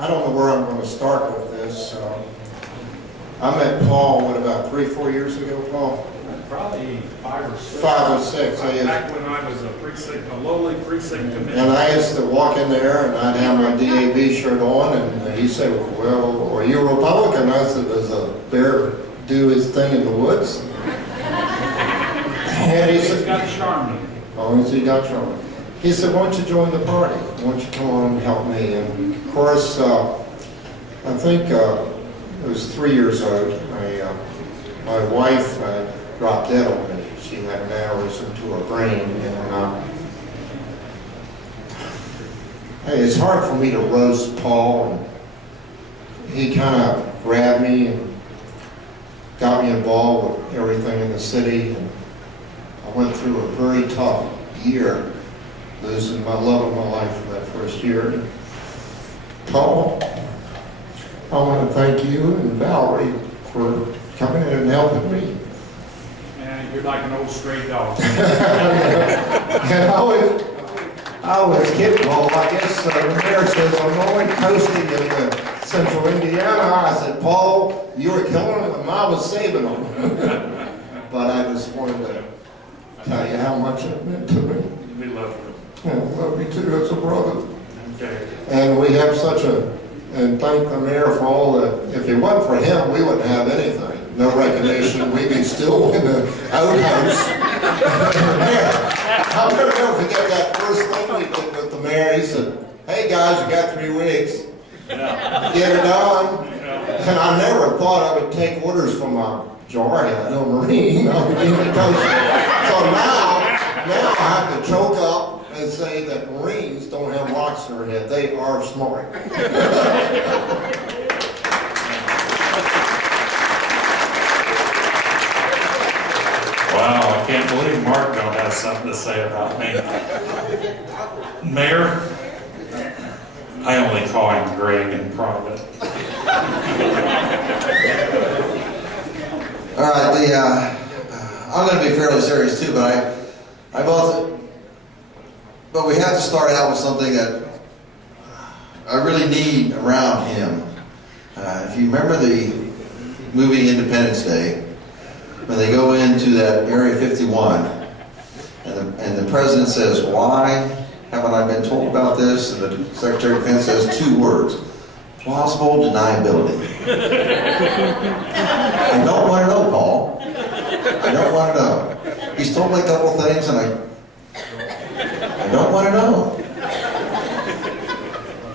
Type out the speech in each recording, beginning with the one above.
I don't know where I'm going to start with this. I met Paul, what, about 3-4 years ago, Paul? Probably 5 or 6. 5 or 6. Back when I was a lowly precinct committee. And I used to walk in there and I'd have my DAV shirt on, and he said, well, are you a Republican? I said, does a bear do his thing in the woods? And he said, He's got charm in him. oh, he got charm. He said, why don't you join the party? Why don't you come on and help me? And of course, I think it was 3 years old. My wife dropped dead on me. She had an aneurysm to her brain, and hey, it's hard for me to roast Paul. And he kind of grabbed me and got me involved with everything in the city. And I went through a very tough year, losing my love of my life for that first year. Paul, I want to thank you and Valerie for coming in and helping me. And you're like an old stray dog. And I was kidding, Paul. I guess the mayor says I'm only coasting in central Indiana. I said, Paul, you were killing them and I was saving them. But I just wanted to tell you how much it meant to me. We love you. I love you too as a brother. Okay. And we have and thank the mayor for all that. If it wasn't for him, we wouldn't have anything. No recognition. We'd be still in the outhouse. I'll never forget that first thing we did with the mayor. He said, hey guys, you got 3 weeks. Yeah. Get it done. Yeah. And I never thought I would take orders from a jarhead, a Marine. So now I have to choke up and say that Marines don't have rocks in their head. They are smart. Wow, I can't believe Mark don't have something to say about me. Mayor, I only call him Greg in private. All right, I'm going to be fairly serious too, but but we have to start out with something that I really need around him. If you remember the movie Independence Day, when they go into that Area 51, and the president says, why haven't I been told about this? And the Secretary of Defense says 2 words, plausible deniability. I don't want to know, Paul. I don't want to know. He's told me a couple things, and I don't want to know.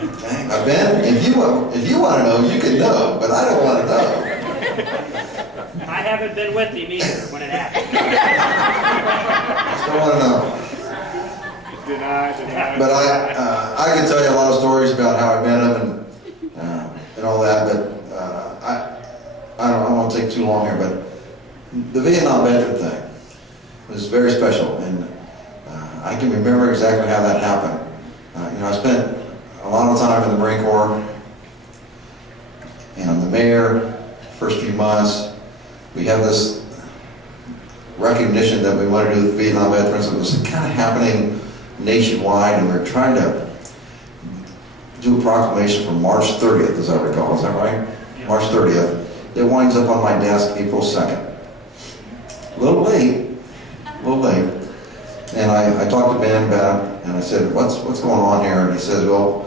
Okay. Ben, if you want to know, you can know, but I don't want to know. I haven't been with him either when it happened. I don't want to know. Deny. But I can tell you a lot of stories about how I met him and all that, but I don't want to take too long here, but the Vietnam veteran thing was very special, and I can remember exactly how that happened. I spent a lot of time in the Marine Corps, and I'm the mayor. First few months, we have this recognition that we want to do with Vietnam veterans. It was kind of happening nationwide, and we're trying to do a proclamation for March 30th, as I recall. Is that right? Yeah. March 30th. It winds up on my desk April 2nd. A little late. And I talked to Ben about it, and I said, what's going on here? And he says, well,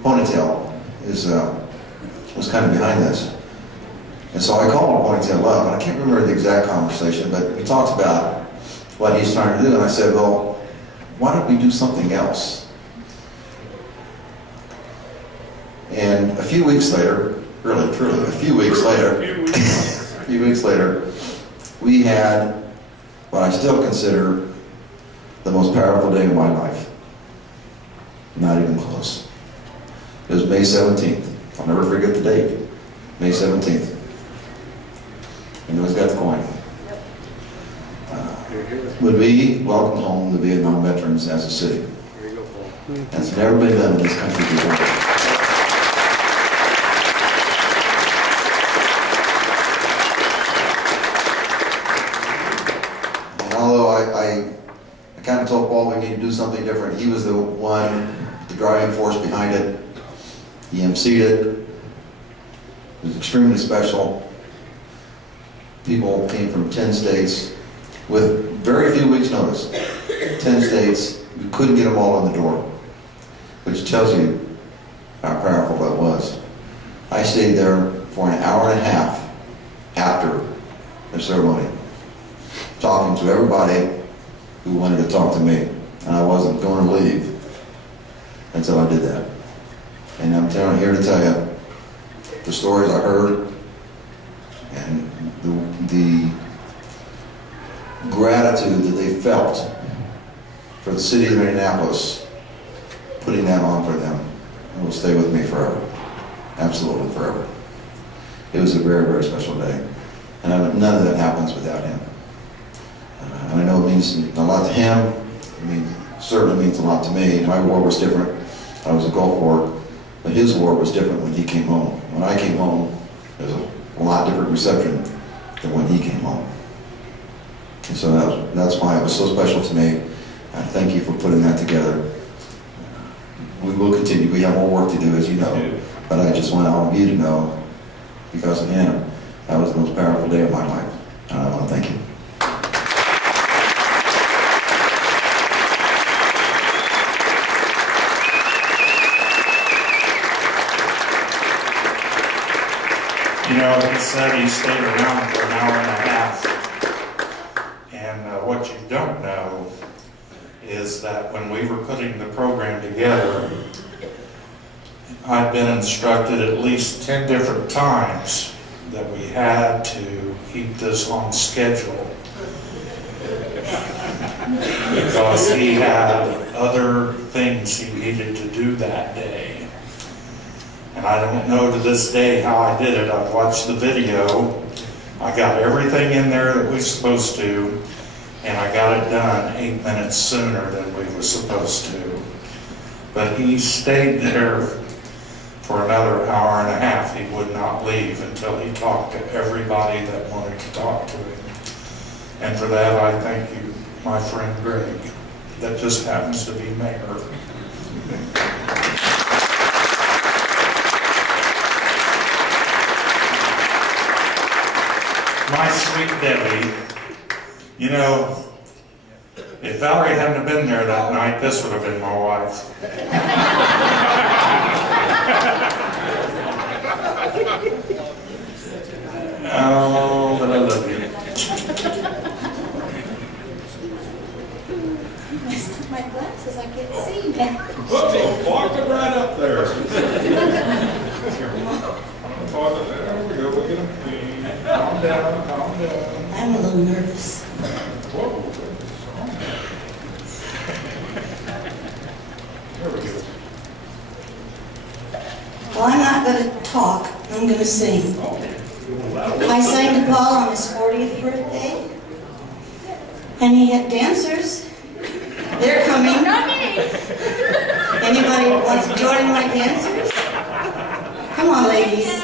PonyTail was kind of behind this. And so I called PonyTail up, and I can't remember the exact conversation, but we talked about what he's trying to do, and I said, well, why don't we do something else? And a few weeks later, really, truly, a few weeks later, we had what I still consider the most powerful day of my life. Not even close. It was May 17th. I'll never forget the date. May 17th. And it was God's coin. Would we welcome home the Vietnam veterans as a city? That's never been done in this country before. And although I kind of told Paul we need to do something different, he was the one, the driving force behind it. He emceed it. It was extremely special. People came from 10 states with very few weeks' notice. 10 states, we couldn't get them all in the door, which tells you how powerful that was. I stayed there for an hour and a half after the ceremony, talking to everybody who wanted to talk to me, and I wasn't going to leave until I did that. And I'm here to tell you the stories I heard and the gratitude that they felt for the city of Indianapolis putting that on for them. It will stay with me forever, absolutely forever. It was a very, very special day, and none of that happens without him. And I know it means a lot to him. Certainly means a lot to me. My war was different. I was a Gulf War, but his war was different when he came home. When I came home, there was a lot different reception than when he came home. And so that's why it was so special to me. I thank you for putting that together. We will continue. We have more work to do, as you know. But I just want all of you to know, because of him, that was the most powerful day of my life. And I want to thank you. You know, he said he stayed around for an hour and a half. And what you don't know is that when we were putting the program together, I'd been instructed at least 10 different times that we had to keep this on schedule because he had other things he needed to do that day. And I don't know to this day how I did it. I've watched the video. I got everything in there that we were supposed to, and I got it done 8 minutes sooner than we were supposed to. But he stayed there for another hour and a half. He would not leave until he talked to everybody that wanted to talk to him. And for that, I thank you, my friend Greg, that just happens to be mayor. My sweet Debbie, you know, if Valerie hadn't have been there that night, this would have been my wife. Oh, but I love you. My glasses, I can't see now. Whoa, walk it right up there. There we go, look at him. Calm down, calm down. I'm a little nervous. Whoa. There we go. Well, I'm not going to talk. I'm going to sing. I sang to Paul on his 40th birthday, and he had dancers. They're coming. Not me. Anybody wants to join my dancers? Come on, ladies.